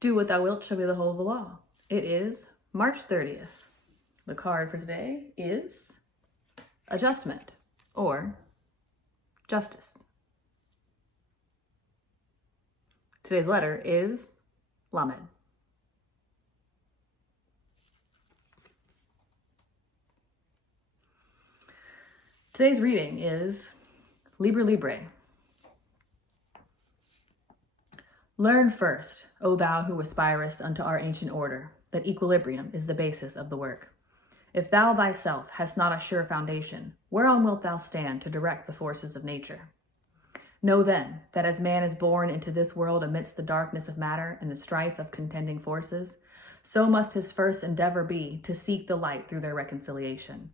Do what thou wilt shall be the whole of the law. It is March 30th. The card for today is adjustment or justice. Today's letter is Lamed. Today's reading is Liber Librae. Learn first, O thou who aspirest unto our ancient order, that equilibrium is the basis of the work. If thou thyself hast not a sure foundation, whereon wilt thou stand to direct the forces of nature? Know then that as man is born into this world amidst the darkness of matter and the strife of contending forces, so must his first endeavor be to seek the light through their reconciliation.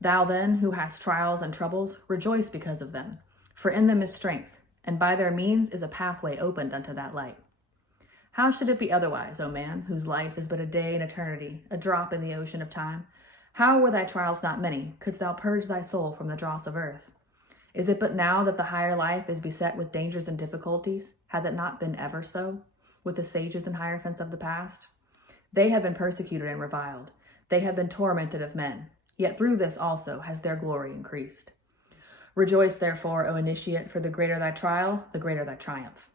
Thou then, who hast trials and troubles, rejoice because of them, for in them is strength, and by their means is a pathway opened unto that light. How should it be otherwise, O man, whose life is but a day in eternity, a drop in the ocean of time? How were thy trials not many, couldst thou purge thy soul from the dross of earth? Is it but now that the higher life is beset with dangers and difficulties? Had that not been ever so, with the sages and hierophants of the past? They have been persecuted and reviled. They have been tormented of men. Yet through this also has their glory increased. Rejoice therefore, O initiate, for the greater thy trial, the greater thy triumph.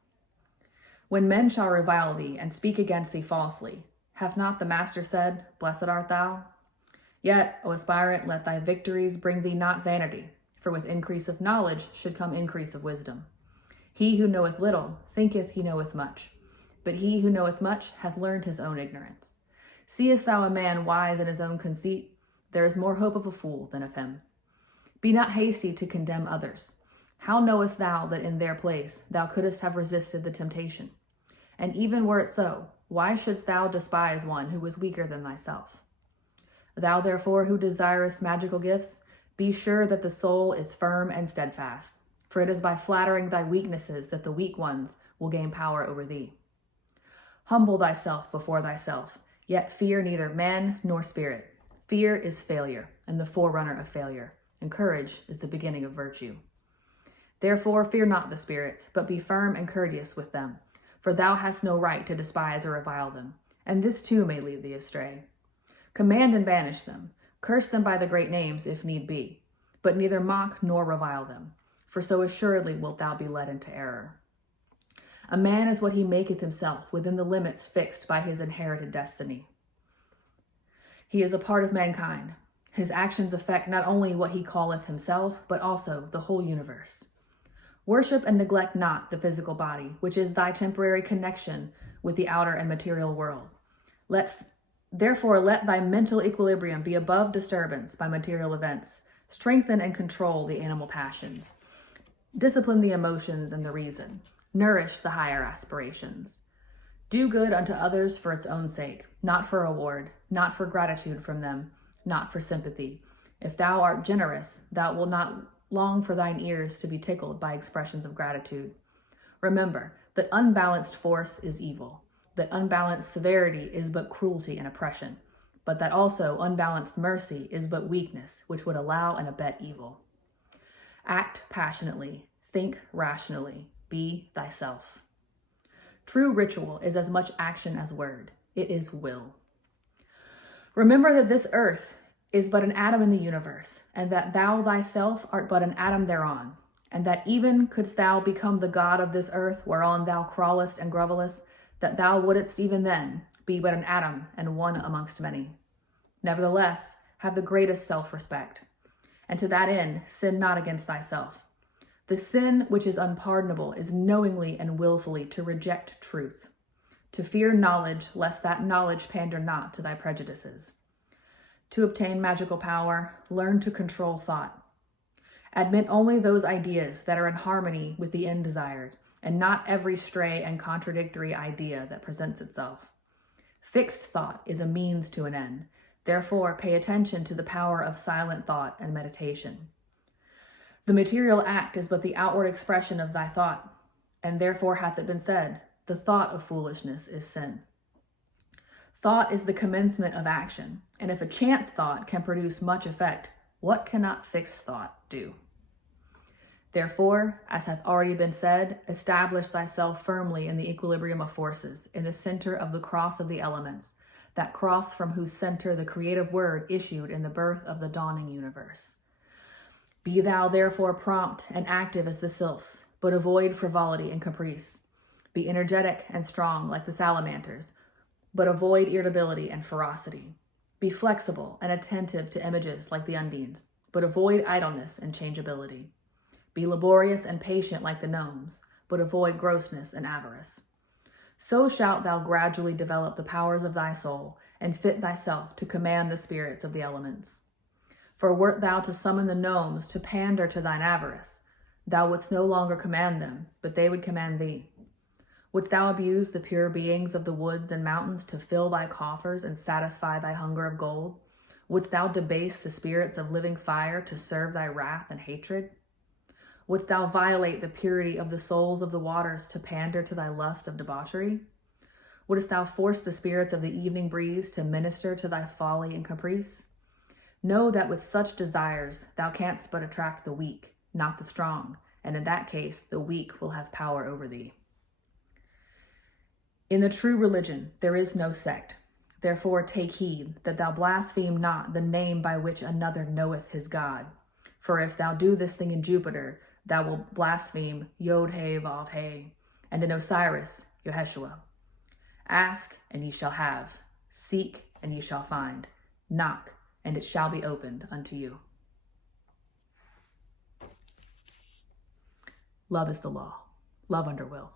When men shall revile thee and speak against thee falsely, hath not the Master said, Blessed art thou? Yet, O aspirant, let thy victories bring thee not vanity, for with increase of knowledge should come increase of wisdom. He who knoweth little thinketh he knoweth much, but he who knoweth much hath learned his own ignorance. Seest thou a man wise in his own conceit? There is more hope of a fool than of him. Be not hasty to condemn others. How knowest thou that in their place thou couldst have resisted the temptation? And even were it so, why shouldst thou despise one who was weaker than thyself? Thou therefore who desirest magical gifts, be sure that the soul is firm and steadfast, for it is by flattering thy weaknesses that the weak ones will gain power over thee. Humble thyself before thyself, yet fear neither man nor spirit. Fear is failure, and the forerunner of failure, and courage is the beginning of virtue. Therefore fear not the spirits, but be firm and courteous with them, for thou hast no right to despise or revile them, and this too may lead thee astray. Command and banish them, curse them by the great names if need be, but neither mock nor revile them, for so assuredly wilt thou be led into error. A man is what he maketh himself within the limits fixed by his inherited destiny. He is a part of mankind. His actions affect not only what he calleth himself, but also the whole universe. Worship and neglect not the physical body, which is thy temporary connection with the outer and material world. Therefore let thy mental equilibrium be above disturbance by material events. Strengthen and control the animal passions. Discipline the emotions and the reason. Nourish the higher aspirations. Do good unto others for its own sake, not for reward, not for gratitude from them, not for sympathy. If thou art generous, thou wilt not long for thine ears to be tickled by expressions of gratitude. Remember that unbalanced force is evil, that unbalanced severity is but cruelty and oppression, but that also unbalanced mercy is but weakness, which would allow and abet evil. Act passionately, think rationally, be thyself. True ritual is as much action as word. It is will. Remember that this earth is but an atom in the universe, and that thou thyself art but an atom thereon, and that even couldst thou become the god of this earth whereon thou crawlest and grovellest, that thou wouldst even then be but an atom and one amongst many. Nevertheless, have the greatest self-respect, and to that end sin not against thyself. The sin which is unpardonable is knowingly and willfully to reject truth, to fear knowledge lest that knowledge pander not to thy prejudices. To obtain magical power, learn to control thought. Admit only those ideas that are in harmony with the end desired, and not every stray and contradictory idea that presents itself. Fixed thought is a means to an end. Therefore, pay attention to the power of silent thought and meditation. The material act is but the outward expression of thy thought, and therefore hath it been said, the thought of foolishness is sin. Thought is the commencement of action, and if a chance thought can produce much effect, what cannot fixed thought do? Therefore, as hath already been said, establish thyself firmly in the equilibrium of forces, in the center of the cross of the elements, that cross from whose center the creative word issued in the birth of the dawning universe. Be thou therefore prompt and active as the sylphs, but avoid frivolity and caprice. Be energetic and strong like the salamanders, but avoid irritability and ferocity. Be flexible and attentive to images like the undines, but avoid idleness and changeability. Be laborious and patient like the gnomes, but avoid grossness and avarice. So shalt thou gradually develop the powers of thy soul and fit thyself to command the spirits of the elements. For wert thou to summon the gnomes to pander to thine avarice, thou wouldst no longer command them, but they would command thee. Wouldst thou abuse the pure beings of the woods and mountains to fill thy coffers and satisfy thy hunger of gold? Wouldst thou debase the spirits of living fire to serve thy wrath and hatred? Wouldst thou violate the purity of the souls of the waters to pander to thy lust of debauchery? Wouldst thou force the spirits of the evening breeze to minister to thy folly and caprice? Know that with such desires thou canst but attract the weak, not the strong, and in that case the weak will have power over thee. In the true religion there is no sect. Therefore take heed that thou blaspheme not the name by which another knoweth his God. For if thou do this thing in Jupiter, thou wilt blaspheme Yod-He-Vav-He, and in Osiris, Yeshua. Ask, and ye shall have. Seek, and ye shall find. Knock, and it shall be opened unto you. Love is the law. Love under will.